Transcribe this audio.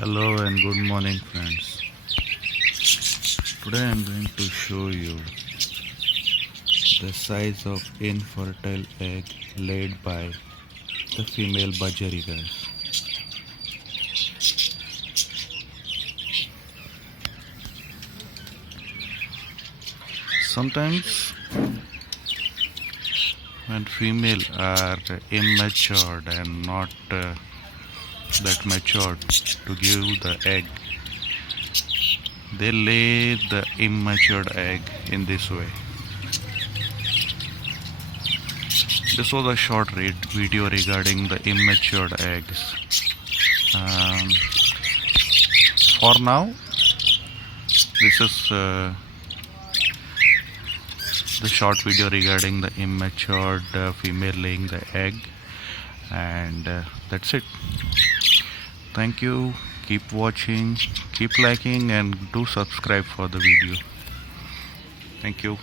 Hello and good morning, friends. Today I am going to show you the size of infertile egg laid by the female budgie, guys. Sometimes when female are immature and not that matured to give the egg, they lay the immature egg in this way. This was a short video regarding the immature eggs. For now, this is the short video regarding the immature female laying the egg, and that's it. Thank you. Keep watching, keep liking, and do subscribe for the video. Thank you.